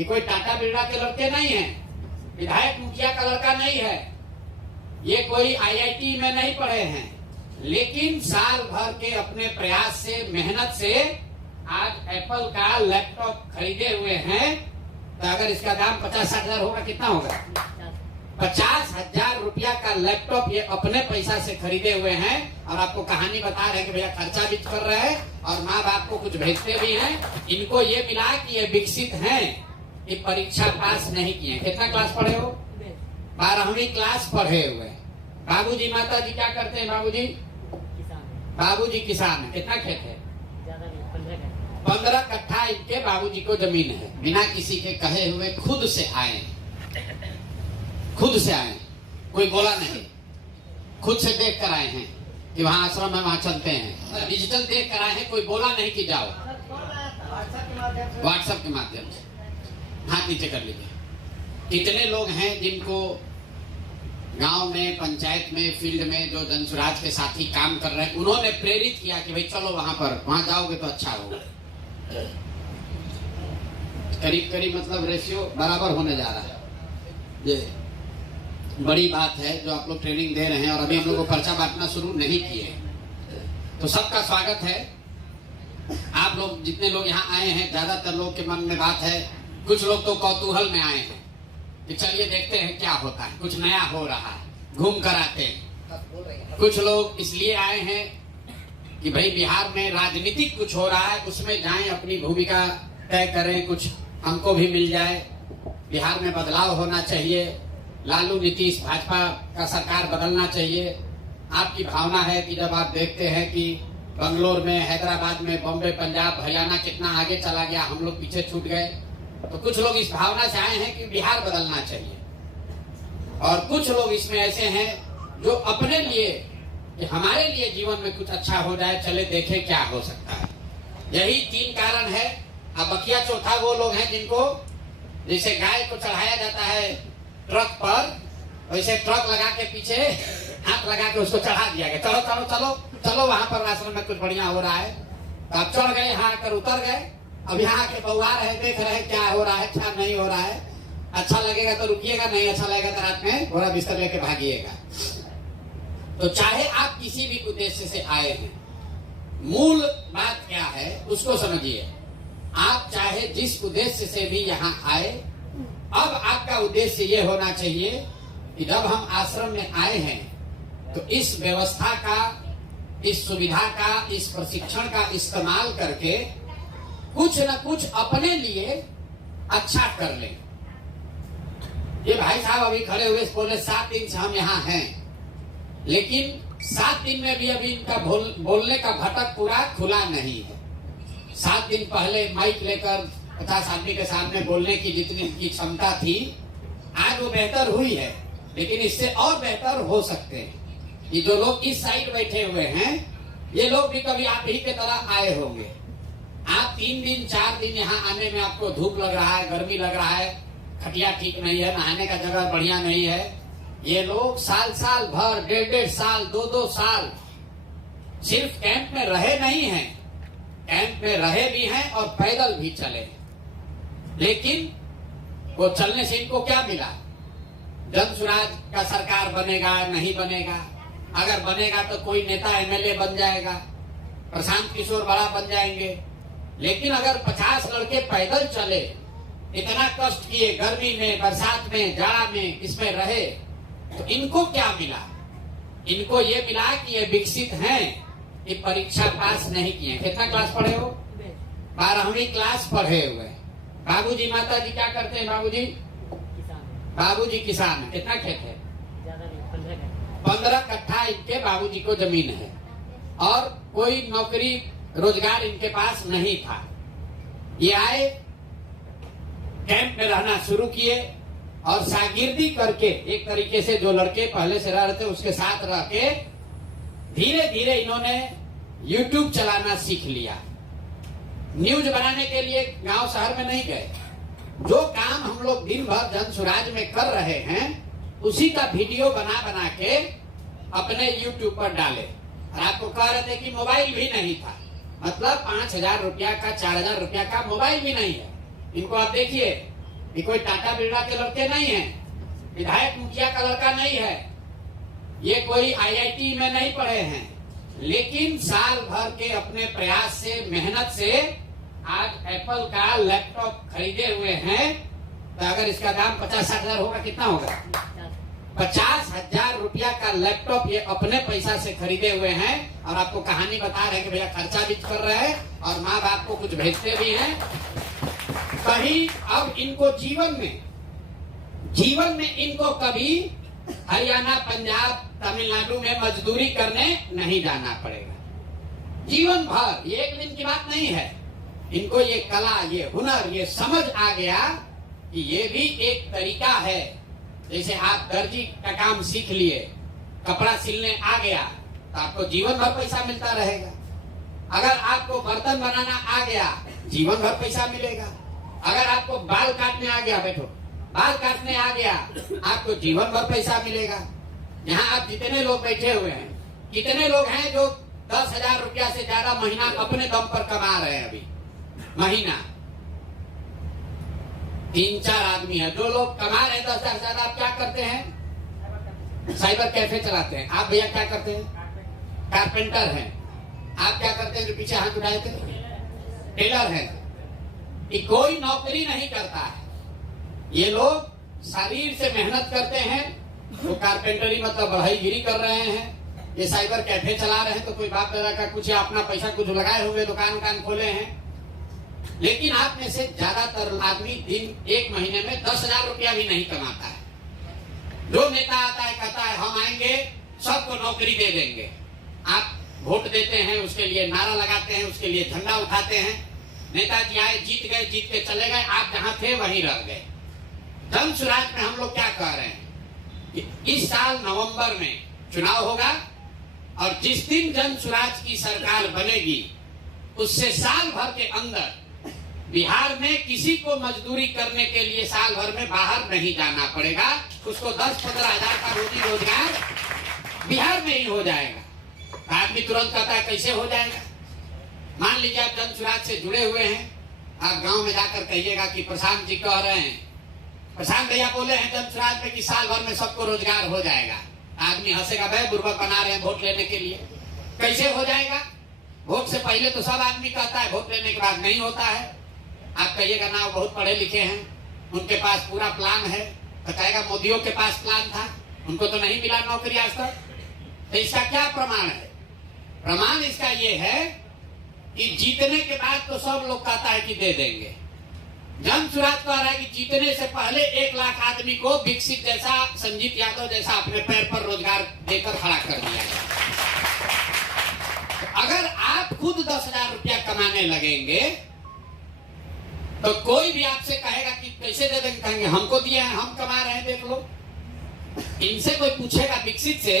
ये कोई टाटा बिरला के लड़के नहीं है, विधायक मुखिया का लड़का नहीं है, ये कोई आईआईटी में नहीं पढ़े हैं, लेकिन साल भर के अपने प्रयास से, मेहनत से आज एप्पल का लैपटॉप खरीदे हुए हैं। तो अगर इसका दाम 50-60 हजार होगा, कितना होगा? 50,000 रुपया का लैपटॉप ये अपने पैसा से खरीदे हुए हैं। और आपको कहानी बता रहे हैं कि भैया खर्चा भी कर रहे हैं और माँ बाप को कुछ भेजते भी हैं। इनको ये मिला कि ये विकसित हैं, ये परीक्षा पास नहीं किए। कितना क्लास पढ़े हो? 12वीं क्लास पढ़े हुए। बाबूजी माता जी क्या करते हैं? बाबूजी किसान है। कितना खेत है? 15 कट्ठा इनके बाबूजी को जमीन है। बिना किसी के कहे हुए खुद से आए, खुद से आए, कोई बोला नहीं, खुद से देख कर आए हैं कि वहाँ आश्रम है, वहाँ चलते हैं। डिजिटल देख कर आए हैं, कोई बोला नहीं कि जाओ। व्हाट्सएप के माध्यम से हाथ नीचे कर लीजिए। कितने लोग हैं जिनको गांव में, पंचायत में, फील्ड में जो जनसुराज के साथी काम कर रहे हैं, उन्होंने प्रेरित किया कि भाई चलो वहां पर, वहां जाओगे तो अच्छा होगा। करीब करीब मतलब रेशियो बराबर होने जा रहा है। ये बड़ी बात है जो आप लोग ट्रेनिंग दे रहे हैं। और अभी हम लोग को पर्चा बांटना शुरू नहीं किए, तो सबका स्वागत है। आप लोग जितने लोग यहाँ आए हैं, ज्यादातर लोग के मन में बात है, कुछ लोग तो कौतूहल में आए हैं कि चलिए देखते हैं क्या होता है, कुछ नया हो रहा है, घूम कर आते हैं। कुछ लोग इसलिए आए हैं कि भाई बिहार में राजनीतिक कुछ हो रहा है, उसमें जाएं, अपनी भूमिका तय करें, कुछ हमको भी मिल जाए। बिहार में बदलाव होना चाहिए, लालू नीतीश भाजपा का सरकार बदलना चाहिए। आपकी भावना है कि जब आप देखते हैं कि बंगलोर में, हैदराबाद में, बॉम्बे, पंजाब, हरियाणा कितना आगे चला गया, हम लोग पीछे छूट गए, तो कुछ लोग इस भावना से आए हैं कि बिहार बदलना चाहिए। और कुछ लोग इसमें ऐसे हैं जो अपने लिए, कि हमारे लिए जीवन में कुछ अच्छा हो जाए, चले देखें क्या हो सकता है। यही 3 कारण है। अब बकिया चौथा वो लोग हैं जिनको जैसे गाय को चढ़ाया जाता है ट्रक पर, वैसे ट्रक लगा के पीछे हाथ लगा के उसको चढ़ा दिया गया। चलो चलो चलो चलो, वहां पर आश्रम में कुछ बढ़िया हो रहा है। तो आप चढ़ गए, यहाँ आकर उतर गए, अब यहाँ के बउआ रहे, देख रहे क्या हो रहा है, क्या नहीं हो रहा है। अच्छा लगेगा तो रुकिएगा, नहीं अच्छा लगेगा तो रात में घोड़ा बिस्तर लेके भागिएगा। तो चाहे आप किसी भी उद्देश्य से आए हैं, मूल बात क्या है उसको समझिए। आप चाहे जिस उद्देश्य से भी यहाँ आए, अब आपका उद्देश्य ये होना चाहिए कि जब हम आश्रम में आए हैं तो इस व्यवस्था का, इस सुविधा का, इस प्रशिक्षण का इस्तेमाल करके कुछ न कुछ अपने लिए अच्छा कर लें। ये भाई साहब अभी खड़े हुए बोले 7 दिन से हम यहाँ हैं, लेकिन 7 दिन में भी अभी इनका बोलने का भटक पूरा खुला नहीं है। 7 दिन पहले माइक लेकर 50 आदमी के सामने बोलने की जितनी की क्षमता थी, आज वो बेहतर हुई है, लेकिन इससे और बेहतर हो सकते हैं। ये जो लोग इस साइड बैठे हुए हैं, ये लोग भी कभी आप ही के तरह आए होंगे। आप 3 दिन 4 दिन यहाँ आने में आपको धूप लग रहा है, गर्मी लग रहा है, खटिया ठीक नहीं है, नहाने का जगह बढ़िया नहीं है। ये लोग साल साल भर, 1.5 साल, 2-2 साल सिर्फ कैंप में रहे नहीं हैं, कैंप में रहे भी हैं और पैदल भी चले। लेकिन वो चलने से इनको क्या मिला? जनसुराज का सरकार बनेगा, नहीं बनेगा? अगर बनेगा तो कोई नेता एमएलए बन जाएगा, प्रशांत किशोर बड़ा बन जाएंगे। लेकिन अगर 50 लड़के पैदल चले, इतना कष्ट किए, गर्मी में, बरसात में, जाड़ा में, इसमें रहे, तो इनको क्या मिला? इनको ये मिला कि ये विकसित हैं, ये परीक्षा पास नहीं किए। कितना क्लास पढ़े हो? 12वीं क्लास पढ़े हुए। बाबूजी माता जी क्या करते हैं? बाबूजी किसान है। कितना खेत है? 15 कट्ठा इनके बाबूजी को जमीन है और कोई नौकरी रोजगार इनके पास नहीं था। ये आए, कैंप में रहना शुरू किए और शागिर्दी करके, एक तरीके से जो लड़के पहले से रह रहे थे उसके साथ रह के धीरे धीरे इन्होंने YouTube चलाना सीख लिया। न्यूज बनाने के लिए गांव शहर में नहीं गए। जो काम हम लोग दिन भर जनसुराज में कर रहे हैं, उसी का वीडियो बना बना के अपने YouTube पर डाले। और आपको कह रहे थे कि मोबाइल भी नहीं था, मतलब 5,000 रुपया का, 4,000 रुपया का मोबाइल भी नहीं है। इनको आप देखिए, ये कोई टाटा बिरला के लड़के नहीं है, विधायक मुखिया का लड़का नहीं है, ये कोई आईआईटी में नहीं पढ़े हैं, लेकिन साल भर के अपने प्रयास से, मेहनत से आज एप्पल का लैपटॉप खरीदे हुए हैं। तो अगर इसका दाम 50-60 हजार होगा, कितना होगा? 50,000 रुपया का लैपटॉप ये अपने पैसा से खरीदे हुए हैं। और आपको कहानी बता रहे हैं कि भैया खर्चा भी कर रहे हैं और माँ बाप को कुछ भेजते भी हैं। कहीं अब इनको जीवन में इनको कभी हरियाणा, पंजाब, तमिलनाडु में मजदूरी करने नहीं जाना पड़ेगा। जीवन भर, ये एक दिन की बात नहीं है। इनको ये कला, ये हुनर, ये समझ आ गया कि ये भी एक तरीका है। जैसे आप दर्जी का काम सीख लिए, कपड़ा सिलने आ गया, तो आपको जीवन भर पैसा मिलता रहेगा। अगर आपको बर्तन बनाना आ गया, जीवन भर पैसा मिलेगा। अगर आपको बाल काटने आ गया, बैठो, बाल काटने आ गया, आपको जीवन भर पैसा मिलेगा। यहाँ आप जितने लोग बैठे हुए हैं, कितने लोग हैं जो 10,000 रुपया से ज्यादा महीना अपने दम पर कमा रहे हैं? अभी महीना 3-4 आदमी है। जो लोग कमा रहे हैं 10,000 से ज्यादा, आप क्या करते हैं? साइबर कैफे चलाते हैं। आप भैया क्या करते हैं? कारपेंटर हैं। आप क्या करते हैं जो पीछे हाथ उठाए थे? टेलर हैं। कि कोई नौकरी नहीं करता है, ये लोग शरीर से मेहनत करते हैं। वो कारपेंटरी मतलब बढ़ाईगिरी कर रहे हैं, ये साइबर कैफे चला रहे हैं, तो कोई बाप दादा का कुछ या अपना पैसा कुछ लगाए हुए दुकान खोले हैं। लेकिन आप में से ज्यादातर आदमी एक महीने में 10,000 रुपया भी नहीं कमाता है। जो नेता आता है कहता है हम आएंगे, सबको नौकरी दे देंगे। आप वोट देते हैं, उसके लिए नारा लगाते हैं, उसके लिए झंडा उठाते हैं। नेताजी आए, जीत गए, जीत के चले गए, आप जहां थे वहीं रह गए। जन सुराज में हम लोग क्या कह रहे हैं कि इस साल नवंबर में चुनाव होगा और जिस दिन जन सुराज की सरकार बनेगी, उससे साल भर के अंदर बिहार में किसी को मजदूरी करने के लिए साल भर में बाहर नहीं जाना पड़ेगा। उसको 10-15 हजार का रोजी रोजगार बिहार में ही हो जाएगा। आदमी तुरंत कहता है कैसे हो जाएगा? मान लीजिए आप जन सुराज से जुड़े हुए हैं, आप गांव में जाकर कहिएगा कि प्रशांत जी कह रहे हैं, प्रशांत भैया बोले हैं जन सुराज में कि साल भर में सबको रोजगार हो जाएगा। आदमी हंसेगा, भाई बुर्बक बना रहे हैं वोट लेने के लिए। कैसे हो जाएगा? वोट से पहले तो सब आदमी कहता है, वोट लेने के बाद नहीं होता है। आप कहिएगा ना वो बहुत पढ़े लिखे हैं, उनके पास पूरा प्लान है, तो कहेगा मोदियों के पास प्लान था, उनको तो नहीं मिला नौकरी आज तक। तो इसका क्या प्रमाण है? प्रमाण इसका ये है कि जीतने के बाद तो सब लोग कहता है कि दे देंगे। जन सुराज कह रहा है कि जीतने से पहले 1 लाख आदमी को विकसित जैसा, संजीत यादव जैसा अपने पैर पर रोजगार देकर खड़ा कर दिया गया। तो अगर आप खुद 10,000 रुपया कमाने लगेंगे तो कोई भी आपसे कहेगा कि कैसे दे देंगे, कहेंगे हमको दिया है, हम कमा रहे हैं, देख लो। इनसे कोई पूछेगा विकसित से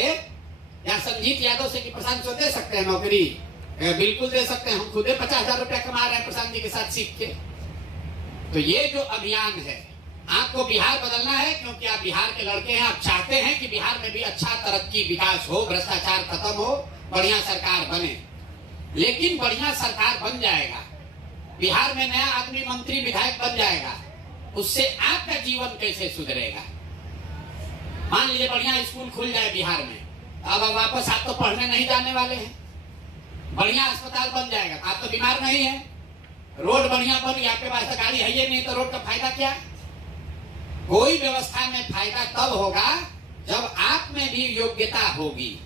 या संजीत यादव से कि प्रशांत को दे सकते हैं नौकरी? बिल्कुल दे सकते हैं, हम खुद 50,000 रुपया कमा रहे हैं प्रशांत जी के साथ सीख के। तो ये जो अभियान है, आपको बिहार बदलना है, क्योंकि आप बिहार के लड़के हैं। आप चाहते हैं कि बिहार में भी अच्छा तरक्की, विकास हो, भ्रष्टाचार खत्म हो, बढ़िया सरकार बने। लेकिन बढ़िया सरकार बन जाएगा, बिहार में नया आदमी मंत्री विधायक बन जाएगा, उससे आपका जीवन कैसे सुधरेगा? मान लीजिए बढ़िया स्कूल खुल जाए बिहार में, अब वापस आप तो पढ़ने नहीं जाने वाले हैं। बढ़िया अस्पताल बन जाएगा, आप तो बीमार नहीं है। रोड बढ़िया बन गया, आपके पास गाड़ी है ही नहीं, तो रोड का फायदा क्या? कोई व्यवस्था में फायदा तब होगा जब आप में भी योग्यता होगी।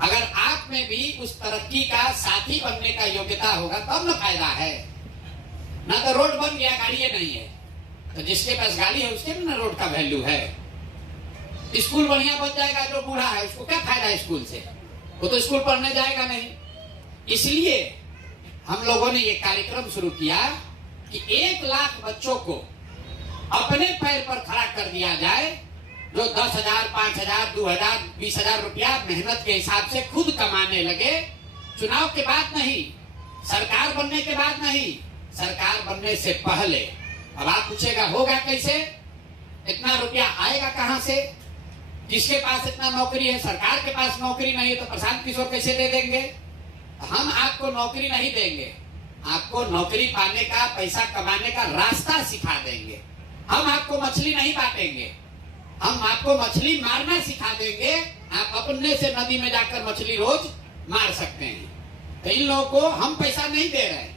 अगर आप में भी उस तरक्की का साथी बनने का योग्यता होगा तब न फायदा है। ना तो रोड बन गया, गाड़ी नहीं है, तो जिसके पास गाड़ी है उसके भी ना रोड का वैल्यू है। स्कूल बढ़िया बन जाएगा, जो बूढ़ा है उसको क्या फायदा है स्कूल से? वो तो स्कूल पढ़ने जाएगा नहीं। इसलिए हम लोगों ने ये कार्यक्रम शुरू किया कि 1 लाख बच्चों को अपने पैर पर खड़ा कर दिया जाए, जो 10,000, 5,000, 2,000, 20,000 रुपया मेहनत के हिसाब से खुद कमाने लगे। चुनाव के बाद नहीं, सरकार बनने के बाद नहीं, सरकार बनने से पहले। अब आप पूछेगा होगा कैसे? इतना रुपया आएगा कहां से? जिसके पास इतना नौकरी है, सरकार के पास नौकरी नहीं है, तो प्रशांत किशोर कैसे दे देंगे? हम आपको नौकरी नहीं देंगे, आपको नौकरी पाने का, पैसा कमाने का रास्ता सिखा देंगे। हम आपको मछली नहीं बांटेंगे, हम आपको मछली मारना सिखा देंगे। आप अपने से नदी में जाकर मछली रोज मार सकते हैं। तो इन लोगों को हम पैसा नहीं दे रहे,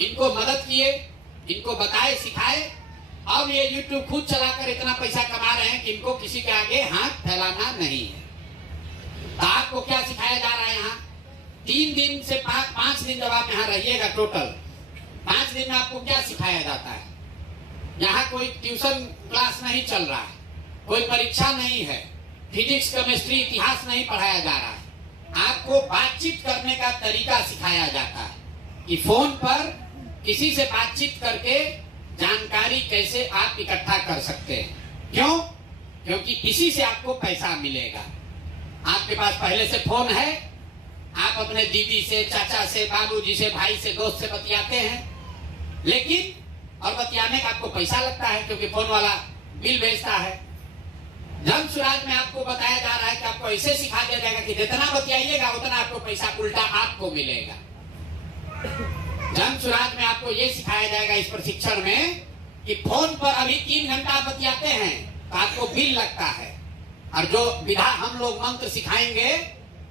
इनको मदद किए, इनको बताए, सिखाए। अब ये YouTube खुद चलाकर इतना पैसा कमा रहे हैं कि इनको किसी के आगे हाथ फैलाना नहीं है। तो आपको क्या सिखाया जा रहा है यहाँ? 3 दिन से 5 दिन जब आप यहाँ रहिएगा, टोटल 5 दिन में आपको क्या सिखाया जाता है? यहाँ कोई ट्यूशन क्लास नहीं चल रहा है, कोई परीक्षा नहीं है, फिजिक्स, केमिस्ट्री, इतिहास नहीं पढ़ाया जा रहा है। आपको बातचीत करने का तरीका सिखाया जाता है कि फोन पर किसी से बातचीत करके जानकारी कैसे आप इकट्ठा कर सकते हैं। क्यों? क्योंकि इसी से आपको पैसा मिलेगा। आपके पास पहले से फोन है, आप अपने दीदी से, चाचा से, बाबूजी से, भाई से, दोस्त से बतियाते हैं, लेकिन और बतियाने का आपको पैसा लगता है क्योंकि फोन वाला बिल भेजता है। जन सुराज में आपको बताया जा रहा है कि आपको ऐसे सिखा दिया जाएगा कि जितना बतियाइएगा उतना आपको पैसा उल्टा आपको मिलेगा। जन सुराज में आपको ये सिखाया जाएगा इस प्रशिक्षण में कि फोन पर अभी 3 घंटा बतियाते हैं तो आपको बिल लगता है, और जो विधा हम लोग मंत्र सिखाएंगे,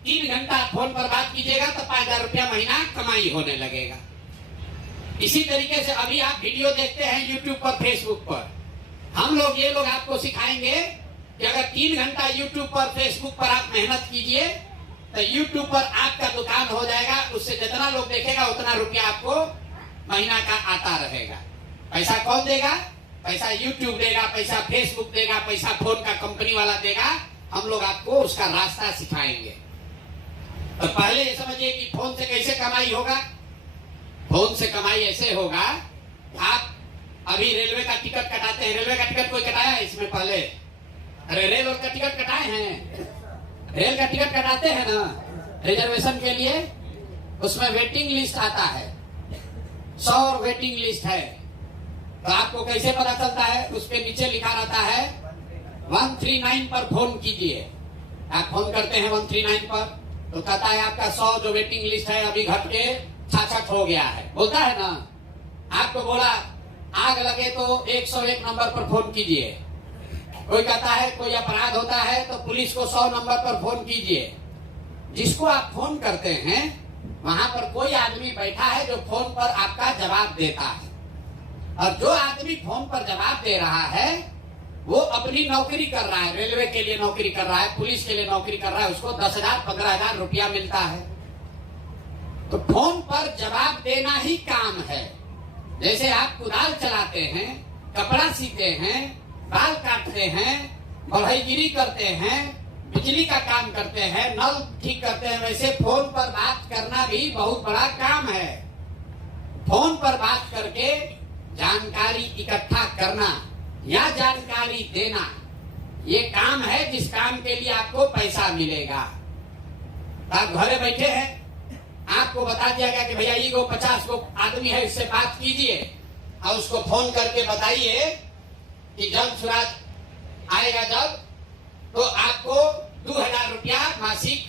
3 घंटा फोन पर बात कीजिएगा तो 5,000 रुपया महीना कमाई होने लगेगा। इसी तरीके से अभी आप वीडियो देखते हैं YouTube पर, फेसबुक पर, हम लोग ये लोग आपको सिखाएंगे कि अगर 3 घंटा YouTube पर, फेसबुक पर आप मेहनत कीजिए तो YouTube पर आपका दुकान हो जाएगा। उससे जितना लोग देखेगा उतना रुपया आपको महीना का आता रहेगा। पैसा कौन देगा? पैसा YouTube देगा, पैसा फेसबुक देगा, पैसा फोन का कंपनी वाला देगा। हम लोग आपको उसका रास्ता सिखाएंगे। तो पहले ये समझिए कि फोन से कैसे कमाई होगा। फोन से कमाई ऐसे होगा, आप अभी रेलवे का टिकट कटाते हैं। रेलवे का टिकट कोई कटाया है इसमें पहले? अरे रेल का टिकट कटाए हैं? रेल का टिकट कटाते हैं ना रिजर्वेशन के लिए, उसमें वेटिंग लिस्ट आता है, 100 वेटिंग लिस्ट है। तो आपको कैसे पता चलता है? उस पे नीचे लिखा रहता है 139 पर फोन कीजिए। आप फोन करते हैं 139 पर, तो कहता है आपका 100 जो वेटिंग लिस्ट है अभी घट के 66 हो गया है, बोलता है ना। आपको बोला आग लगे तो 101 नंबर पर फोन कीजिए। कोई कहता है कोई अपराध होता है तो पुलिस को 100 नंबर पर फोन कीजिए। जिसको आप फोन करते हैं वहां पर कोई आदमी बैठा है जो फोन पर आपका जवाब देता है, और जो आदमी फोन पर जवाब दे रहा है वो अपनी नौकरी कर रहा है, रेलवे के लिए नौकरी कर रहा है, पुलिस के लिए नौकरी कर रहा है, उसको 10,000 15,000 रुपया मिलता है। तो फोन पर जवाब देना ही काम है। जैसे आप कुदाल चलाते हैं, कपड़ा सीते हैं, बाल काटते हैं, बढ़ईगिरी करते हैं, बिजली का काम करते हैं, नल ठीक करते हैं, वैसे फोन पर बात करना भी बहुत बड़ा काम है। फोन पर बात करके जानकारी इकट्ठा करना या जानकारी देना, ये काम है जिस काम के लिए आपको पैसा मिलेगा। आप घरे बैठे हैं, आपको बता दिया गया कि भैया ये 50 को आदमी है, इससे बात कीजिए और उसको फोन करके बताइए कि जब सुराज आएगा जब, तो आपको 2,000 रुपया मासिक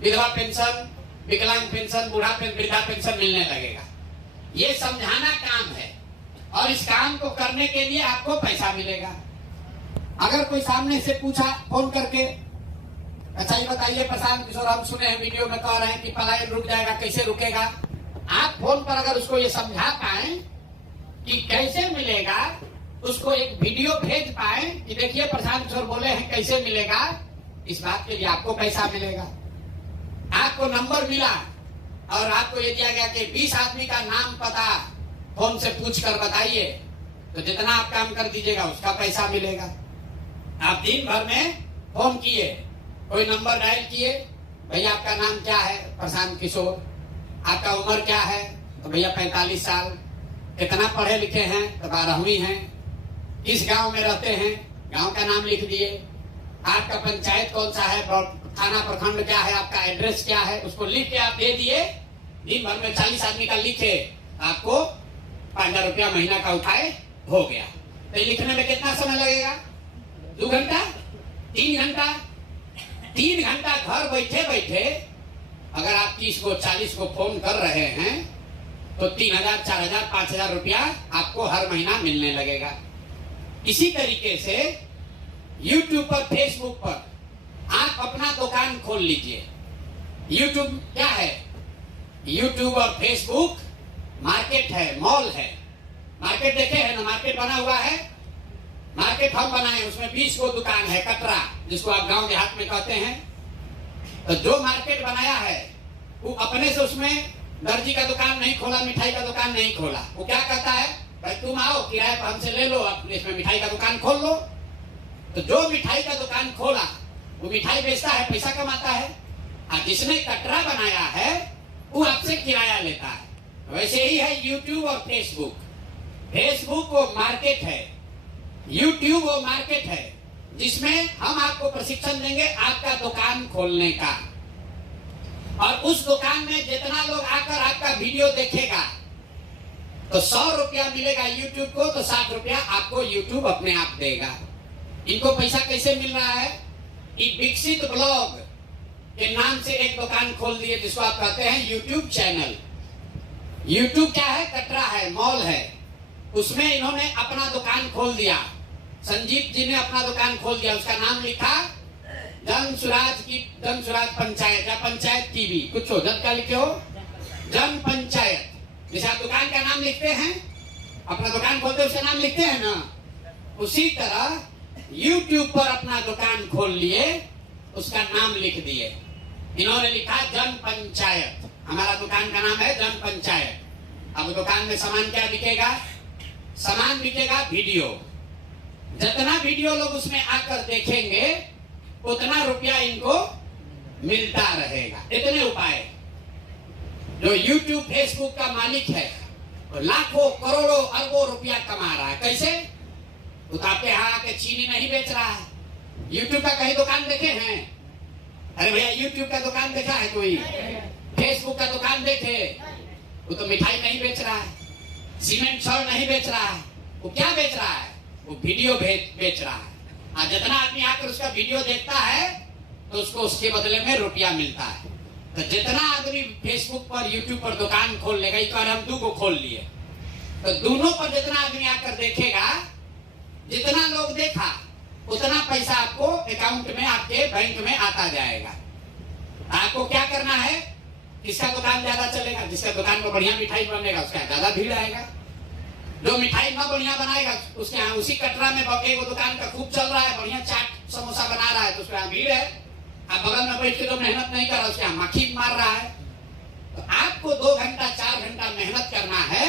विधवा पेंशन, विकलांग पेंशन, बूढ़ा वृद्धा पेंशन मिलने लगेगा। ये समझाना काम है, और इस काम को करने के लिए आपको पैसा मिलेगा। अगर कोई सामने से पूछा फोन करके, अच्छा ये बताइए प्रशांत किशोर, हम सुने हैं वीडियो में कह रहे हैं कि पलायन रुक जाएगा, कैसे रुकेगा? आप फोन पर अगर उसको ये समझा पाए कि कैसे मिलेगा, उसको एक वीडियो भेज पाए कि देखिए प्रशांत किशोर बोले हैं कैसे मिलेगा, इस बात के लिए आपको पैसा मिलेगा। आपको नंबर मिला और आपको ये दिया गया कि 20 आदमी का नाम पता फोन से पूछ कर बताइए, तो जितना आप काम कर दीजिएगा उसका पैसा मिलेगा। आप दिन भर में फोन किए, कोई नंबर डायल किए, भैया आपका नाम क्या है? प्रशांत किशोर। आपका उम्र क्या है? तो भैया 45 साल। कितना पढ़े लिखे हैं? तो 12वीं हैं। किस गांव में रहते हैं? गांव का नाम लिख दिए। आपका पंचायत कौन सा है? थाना प्रखंड क्या है? आपका एड्रेस क्या है? उसको लिख के आप दे दिए। दिन भर में 40 आदमी का लिखे, आपको 5,000 रुपया महीना का उठाए, हो गया। तो लिखने में कितना समय लगेगा? 2 घंटा? 3 घंटा? 3 घंटा घर बैठे बैठे अगर आप 30 को 40 को फोन कर रहे हैं तो 3,000 4,000 5,000 रुपया आपको हर महीना मिलने लगेगा। इसी तरीके से YouTube पर, फेसबुक पर आप अपना दुकान खोल लीजिए। YouTube क्या है? YouTube और फेसबुक मार्केट है, मॉल है। मार्केट देखे है ना, मार्केट बना हुआ है। मार्केट हम बनाए, उसमें 20 को दुकान है, कटरा जिसको आप गांव देहात में कहते हैं। तो जो मार्केट बनाया है वो अपने से उसमें दर्जी का दुकान नहीं खोला, मिठाई का दुकान नहीं खोला। वो क्या कहता है, भाई तुम आओ किराए पर हमसे ले लो, अपने इसमें मिठाई का दुकान खोल लो। तो जो मिठाई का दुकान खोला वो मिठाई बेचता है, पैसा कमाता है। और जिसने कटरा बनाया है वो आपसे किराया लेता है। वैसे ही है YouTube और फेसबुक। फेसबुक वो मार्केट है, YouTube वो मार्केट है जिसमें हम आपको प्रशिक्षण देंगे आपका दुकान खोलने का। और उस दुकान में जितना लोग आकर आपका वीडियो देखेगा तो 100 रुपया मिलेगा YouTube को, तो 60 रुपया आपको YouTube अपने आप देगा। इनको पैसा कैसे मिल रहा है? विकसित ब्लॉग के नाम से एक दुकान खोल दिए जिसको आप कहते हैं YouTube चैनल। YouTube क्या है? कटरा है, मॉल है। उसमें इन्होंने अपना दुकान खोल दिया। संजीव जी ने अपना दुकान खोल दिया, उसका नाम लिखा जन सुराज पंचायत या पंचायत टीवी, कुछ हो, जन का लिखे हो, जन पंचायत। जैसे आप दुकान का नाम लिखते हैं, अपना दुकान खोलते उसका नाम लिखते हैं ना, उसी तरह YouTube पर अपना दुकान खोल लिए, उसका नाम लिख दिए। इन्होंने लिखा जन पंचायत। हमारा दुकान का नाम है जन पंचायत। अब दुकान में सामान क्या बिकेगा? सामान बिकेगा वीडियो। जितना वीडियो लोग उसमें आकर देखेंगे उतना रुपया इनको मिलता रहेगा। इतने उपाय। जो YouTube फेसबुक का मालिक है तो लाखों करोड़ों अरबों रुपया कमा रहा है। कैसे? तो आपके यहाँ आके चीनी नहीं बेच रहा है। YouTube का कहीं दुकान देखे हैं? अरे भैया YouTube का दुकान देखा है कोई? फेसबुक का दुकान देखे? वो तो मिठाई नहीं बेच रहा है, सीमेंट छड़ नहीं बेच रहा है। वो क्या बेच रहा है? वो वीडियो बेच रहा है। जितना आदमी आकर उसका वीडियो देखता है तो उसको उसके बदले में रुपया मिलता है। तो जितना आदमी फेसबुक पर, YouTube पर दुकान खोल लेगा, एक बार हम 2 को खोल लिए, तो दोनों पर जितना आदमी आकर देखेगा, जितना लोग देखा उतना पैसा आपको अकाउंट में, आपके बैंक में आता जाएगा। आपको क्या करना है? किसका दुकान ज्यादा चलेगा? जिसका दुकान में बढ़िया मिठाई बनेगा उसका ज्यादा भीड़ आएगा। जो मिठाई ना बढ़िया बनाएगा उसके यहाँ, उसी कटरा में वो दुकान का खूब चल रहा है, बढ़िया चाट समोसा बना रहा है, तो उसके यहाँ भीड़ है। आप बगल में बैठ के तो मेहनत नहीं कर रहा, उसके यहाँ मक्खी मार रहा है। तो आपको 2 घंटा 4 घंटा मेहनत करना है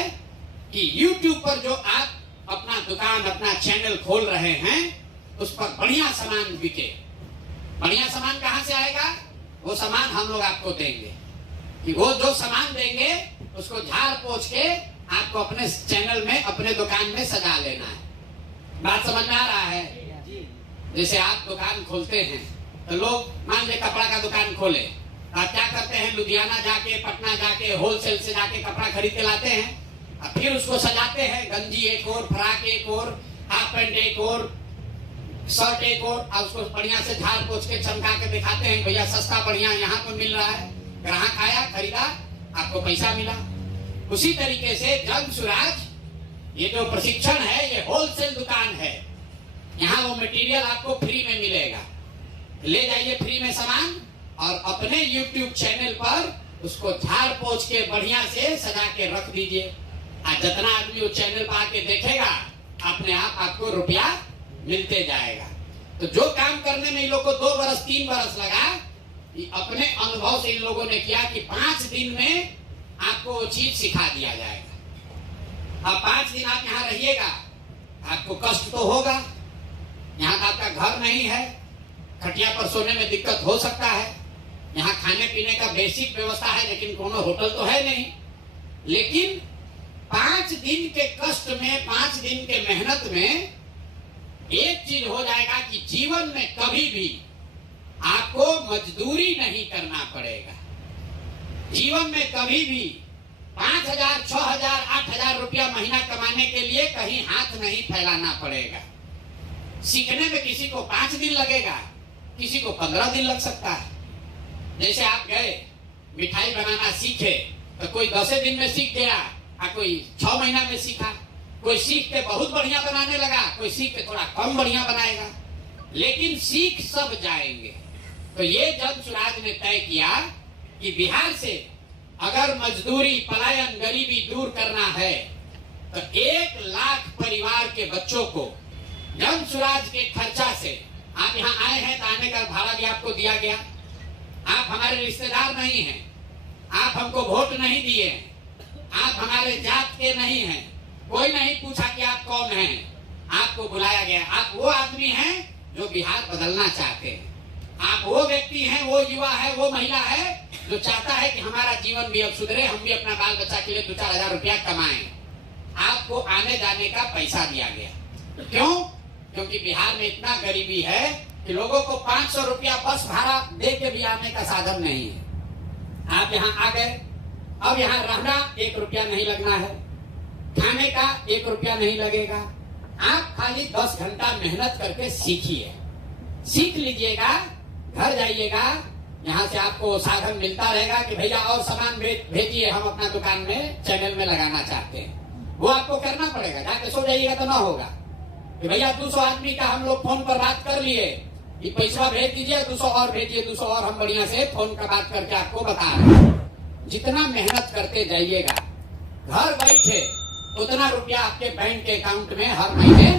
कि YouTube पर जो आप अपना दुकान, अपना चैनल खोल रहे हैं उस पर बढ़िया सामान बिके। बढ़िया सामान कहाँ से आएगा? वो सामान हम लोग आपको देंगे। कि वो जो सामान देंगे उसको झाड़ पोंछ के आपको अपने चैनल में, अपने दुकान में सजा लेना है। बात समझ में आ रहा है? जैसे आप दुकान खोलते हैं तो लोग मान ले कपड़ा का दुकान खोले, आप क्या करते हैं? लुधियाना जाके, पटना जाके, होलसेल से जाके कपड़ा खरीद के लाते हैं, और फिर उसको सजाते हैं। गंजी एक और, फ्राक एक और, हाफ पैंट एक और, शर्ट एक और उसको बढ़िया से झाड़ पोंछ के चमका के दिखाते हैं, भैया सस्ता बढ़िया यहाँ पे मिल रहा है। ग्राहक आया, खरीदा, आपको पैसा मिला। उसी तरीके से जन सुराज ये जो प्रशिक्षण है ये होलसेल दुकान है। यहाँ वो मटेरियल आपको फ्री में मिलेगा, ले जाइए फ्री में सामान और अपने YouTube चैनल पर उसको झाड़ पोंछ के बढ़िया से सजा के रख दीजिए। और जितना आदमी उस चैनल पर आके देखेगा अपने आप आपको रुपया मिलते जाएगा। तो जो काम करने में इन लोगों को 2 बरस 3 बरस लगा, अपने अनुभव से इन लोगों ने किया कि 5 दिन में आपको वो चीज सिखा दिया जाएगा। अब 5 दिन आप यहाँ रहिएगा, आपको कष्ट तो होगा, यहाँ का आपका घर नहीं है, खटिया पर सोने में दिक्कत हो सकता है, यहाँ खाने पीने का बेसिक व्यवस्था है लेकिन कोनो होटल तो है नहीं। लेकिन 5 दिन के कष्ट में, 5 दिन के मेहनत में एक चीज हो जाएगा कि जीवन में कभी भी आपको मजदूरी नहीं करना पड़ेगा। जीवन में कभी भी 5,000, 6,000, 8,000 रुपया महीना कमाने के लिए कहीं हाथ नहीं फैलाना पड़ेगा। सीखने में किसी को 5 दिन लगेगा, किसी को 15 दिन लग सकता है। जैसे आप गए मिठाई बनाना सीखे तो कोई 10 दिन में सीख गया और कोई 6 महीना में सीखा, कोई सीख के बहुत बढ़िया बनाने लगा, कोई सीख के थोड़ा कम बढ़िया बनाएगा, लेकिन सीख सब जाएंगे। तो ये जन सुराज ने तय किया कि बिहार से अगर मजदूरी, पलायन, गरीबी दूर करना है तो 1 लाख परिवार के बच्चों को जन सुराज के खर्चा से, आप यहाँ आए हैं तो आने का भाड़ा भी आपको दिया गया, आप हमारे रिश्तेदार नहीं हैं, आप हमको वोट नहीं दिए, आप हमारे जात के नहीं हैं, कोई नहीं पूछा कि आप कौन हैं, आपको बुलाया गया। आप वो आदमी हैं जो बिहार बदलना चाहते हैं, आप वो व्यक्ति हैं, वो युवा है, वो महिला है जो चाहता है कि हमारा जीवन भी अब सुधरे, हम भी अपना बाल बच्चा के लिए 2-4 हजार रुपया कमाएं। आपको आने जाने का पैसा दिया गया। क्यों? क्योंकि बिहार में इतना गरीबी है कि लोगों को 500 रुपया बस भाड़ा दे के भी आने का साधन नहीं है। आप यहाँ आ गए, अब यहाँ रहना 1 रुपया नहीं लगना है, खाने का 1 रुपया नहीं लगेगा। आप खाली 10 घंटा मेहनत करके सीखिए, सीख लीजिएगा, घर जाइएगा, यहाँ से आपको साधन मिलता रहेगा कि भैया और सामान भेजिए, हम अपना दुकान में चैनल में लगाना चाहते हैं। वो आपको करना पड़ेगा, जाके सो जाइएगा तो ना होगा कि भैया 200 आदमी का हम लोग फोन पर बात कर लिए, ये पैसा भेज दीजिए, 200 और भेजिए, 200 और हम बढ़िया से फोन पर बात करके आपको बता रहे हैं। जितना मेहनत करते जाइएगा, घर बैठे उतना रुपया आपके बैंक के अकाउंट में हर महीने